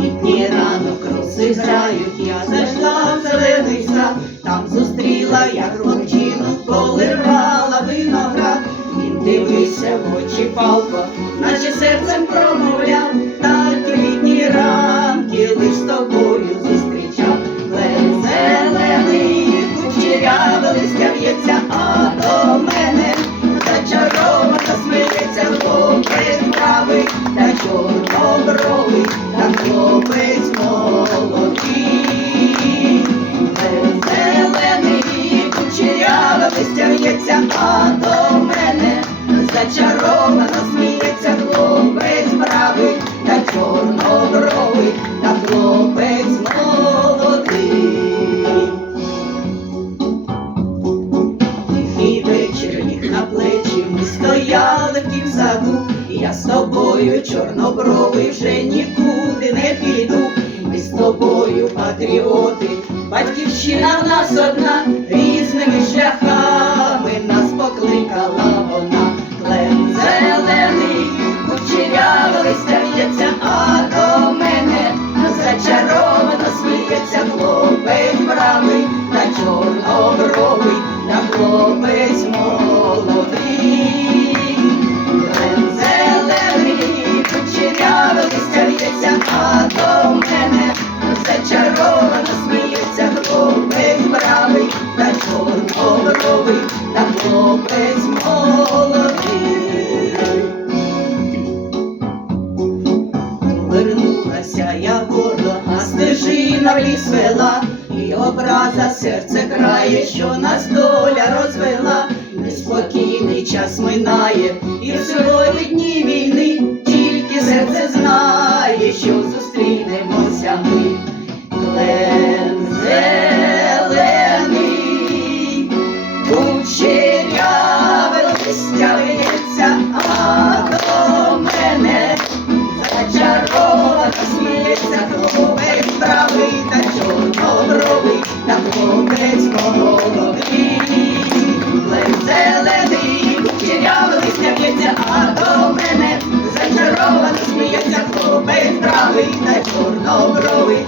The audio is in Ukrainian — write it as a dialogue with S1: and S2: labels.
S1: Літній ранок роси грають, я зайшла в зелений сад, там зустріла я хлопчину, коли рвала виноград. Він дивився в очі палко, наче серцем промовляв, так літні ранки лиш тобою зустрічав. Лен зелений, кучеряве листя в'ється, чорнобровий, та хлопець молодий. Зелений, кучеряве листя в'ється, а до мене зачаровано сміється хлопець правий та чорнобровий, та хлопець молодий. Тихий вечір ліг на плечі, чорнобровий, вже нікуди не піду. Ми з тобою, патріоти, батьківщина в нас одна, різними шляхами нас покликала вона. Клен зелений, кучеряве листя в'ється, а до мене зачаровано сміється хлопець чорнобровий, та хлопець молодий. Вернулася я гордо, а стежина в ліс вела, і образа серце крає, що нас доля розвела. Неспокійний час минає, all glowy.